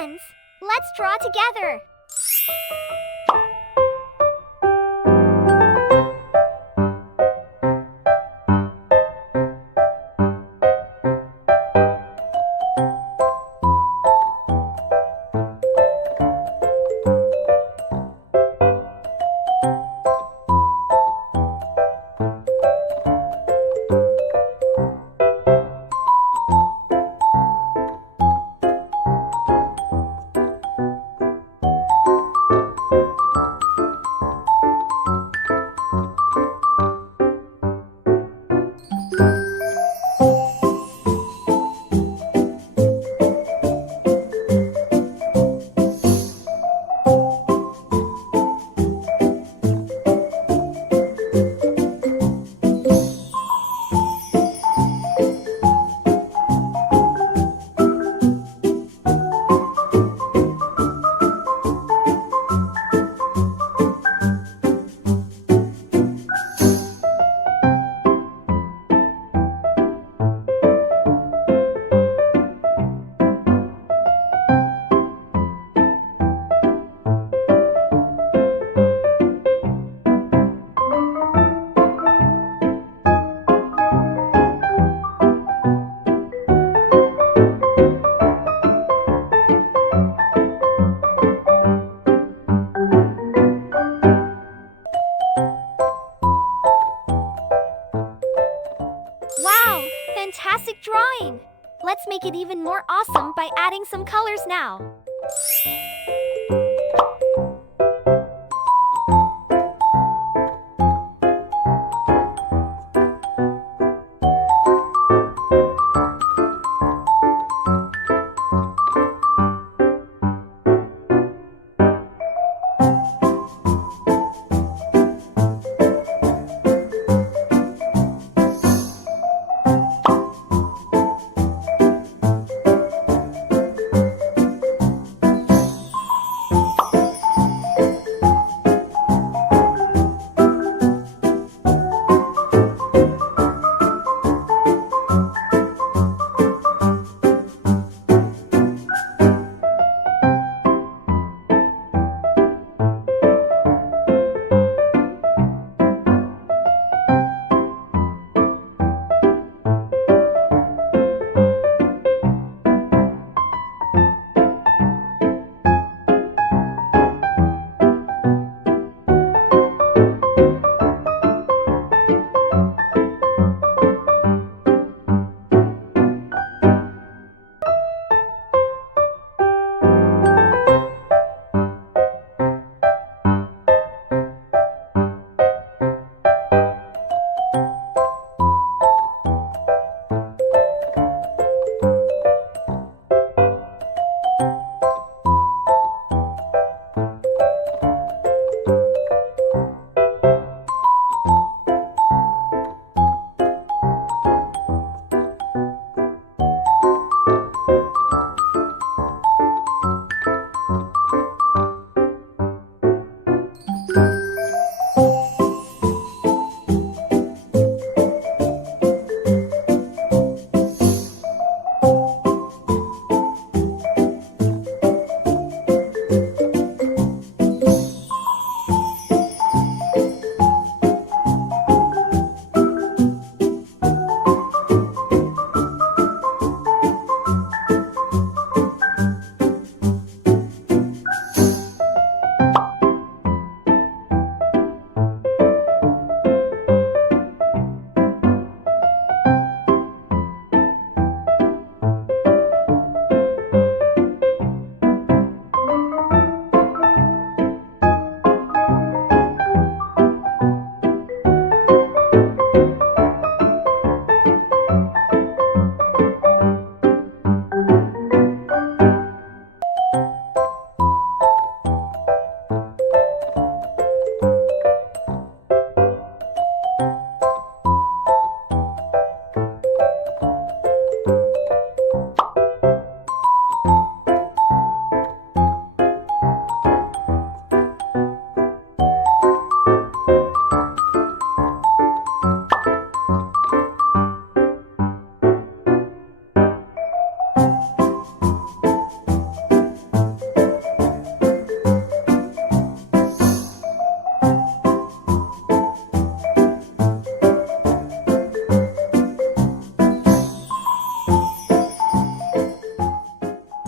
friends, let's draw together. Wow, fantastic drawing! Let's make it even more awesome by adding some colors now.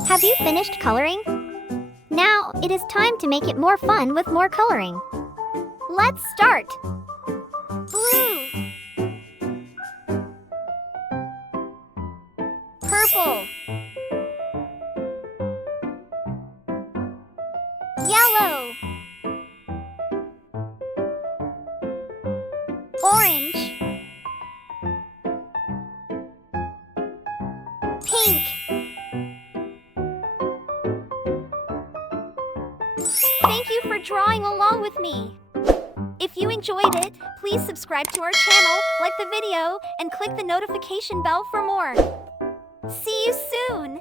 Have you finished coloring? Now, it is time to make it more fun with more coloring. Let's start. Blue. Purple. Yellow. Orange. Pink. Thank you for drawing along with me. If you enjoyed it, please subscribe to our channel, like the video, and click the notification bell for more. See you soon!